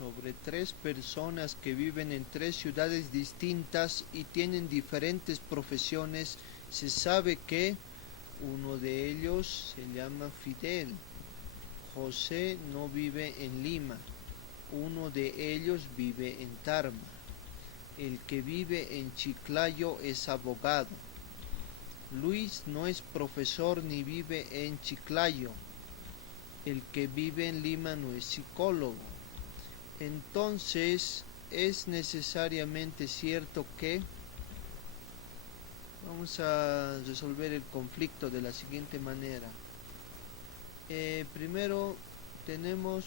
sobre tres personas que viven en tres ciudades distintas y tienen diferentes profesiones, se sabe que uno de ellos se llama Fidel. José no vive en Lima. Uno de ellos vive en Tarma. El que vive en Chiclayo es abogado. Luis no es profesor ni vive en Chiclayo. El que vive en Lima no es psicólogo. Entonces, es necesariamente cierto que vamos a resolver el conflicto de la siguiente manera. Primero tenemos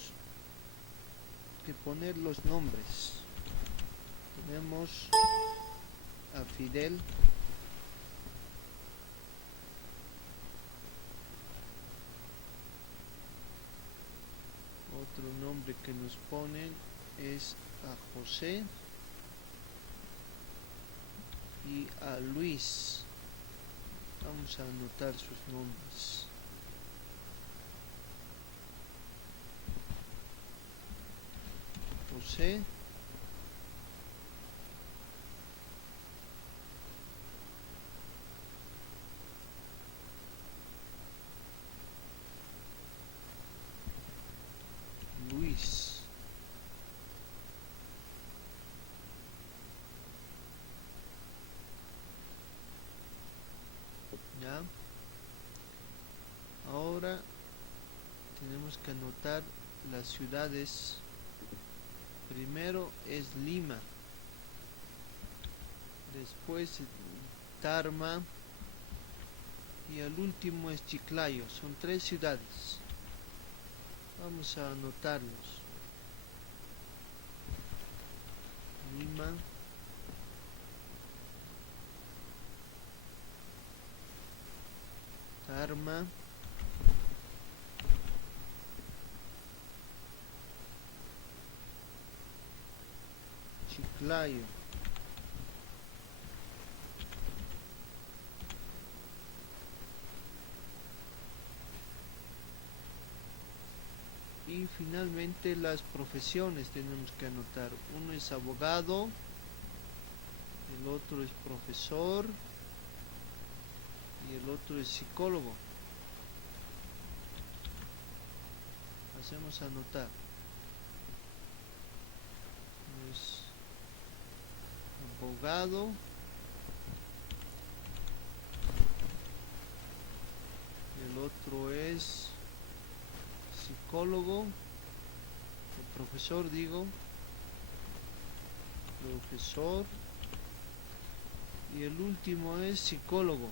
que poner los nombres. Tenemos a Fidel, otro nombre que nos ponen es a José y a Luis. Vamos a anotar sus nombres. José, Luis. ¿Ya? Ahora tenemos que anotar las ciudades. Primero es Lima, después Tarma y al último es Chiclayo. Son tres ciudades. Vamos a anotarlos. Lima, Tarma, Chiclayo. Y finalmente las profesiones tenemos que anotar. Uno es abogado, el otro es profesor y el otro es psicólogo. Hacemos anotar. Uno es abogado, y el otro es psicólogo, o profesor digo, profesor, y el último es psicólogo.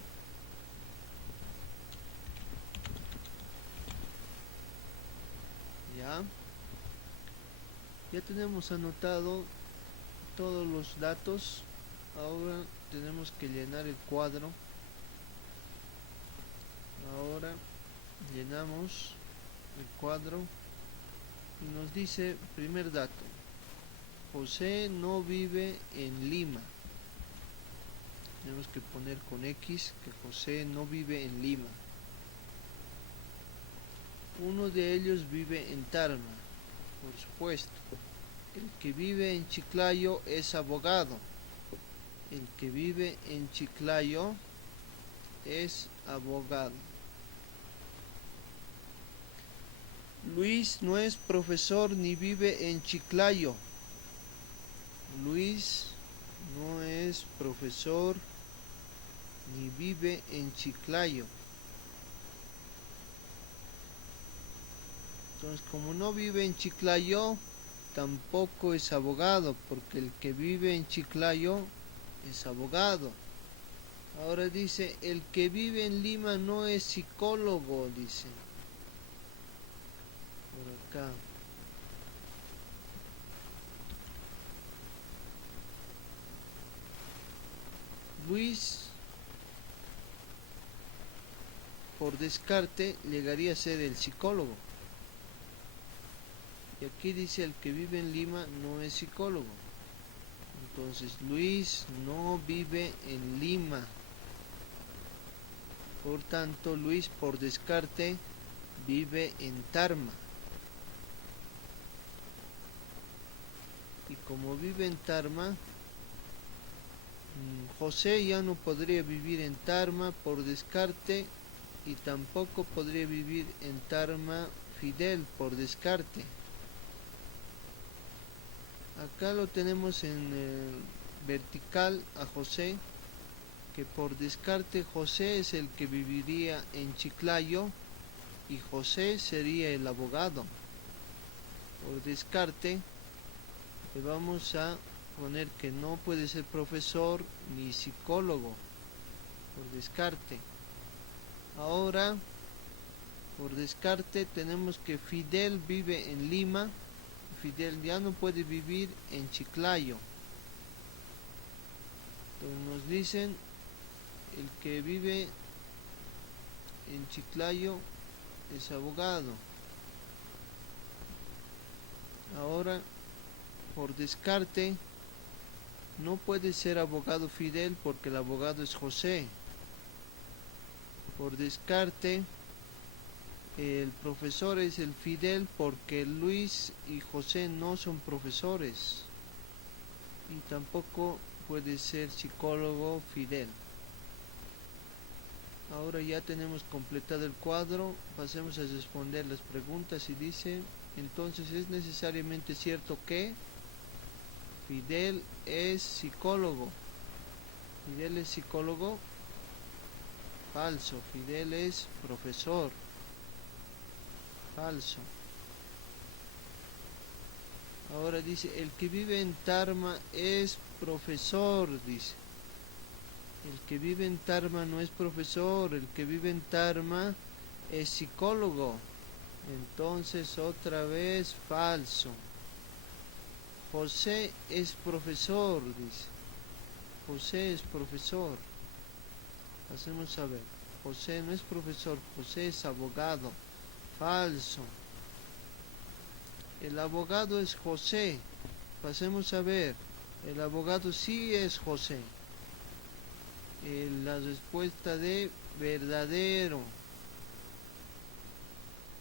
Ya tenemos anotado todos los datos. Ahora tenemos que llenar el cuadro. Ahora llenamos el cuadro y nos dice: primer dato, José no vive en Lima. Tenemos que poner con X que José no vive en Lima. Uno de ellos vive en Tarma, por supuesto. El que vive en Chiclayo es abogado. El que vive en Chiclayo es abogado. Luis no es profesor ni vive en Chiclayo. Luis no es profesor ni vive en Chiclayo. Entonces, como no vive en Chiclayo, tampoco es abogado, porque el que vive en Chiclayo es abogado. Ahora dice, el que vive en Lima no es psicólogo, dice. Por acá. Luis, por descarte, llegaría a ser el psicólogo. Y aquí dice, el que vive en Lima no es psicólogo. Entonces, Luis no vive en Lima. Por tanto, Luis, por descarte, vive en Tarma. Y como vive en Tarma, José ya no podría vivir en Tarma por descarte y tampoco podría vivir en Tarma Fidel por descarte. Acá lo tenemos en el vertical a José, que por descarte José es el que viviría en Chiclayo y José sería el abogado. Por descarte le vamos a poner que no puede ser profesor ni psicólogo, por descarte. Ahora, por descarte tenemos que Fidel vive en Lima, Fidel ya no puede vivir en Chiclayo. Entonces nos dicen, el que vive en Chiclayo es abogado. Ahora, por descarte, no puede ser abogado Fidel porque el abogado es José. Por descarte, el profesor es el Fidel porque Luis y José no son profesores. Y tampoco puede ser psicólogo Fidel. Ahora ya tenemos completado el cuadro, pasemos a responder las preguntas y dice, entonces es necesariamente cierto que Fidel es psicólogo. Fidel es psicólogo. Falso. Fidel es profesor. Falso. Ahora dice, el que vive en Tarma es profesor, dice. El que vive en Tarma no es profesor, el que vive en Tarma es psicólogo. Entonces otra vez falso. José es profesor, dice. José es profesor. Hacemos a ver. José no es profesor, José es abogado. Falso. El abogado es José. Pasemos a ver. El abogado sí es José. La respuesta de verdadero.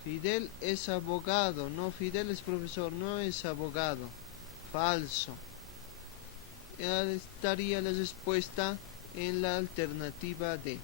Fidel es abogado. No, Fidel es profesor, no es abogado. Falso. Estaría la respuesta en la alternativa D.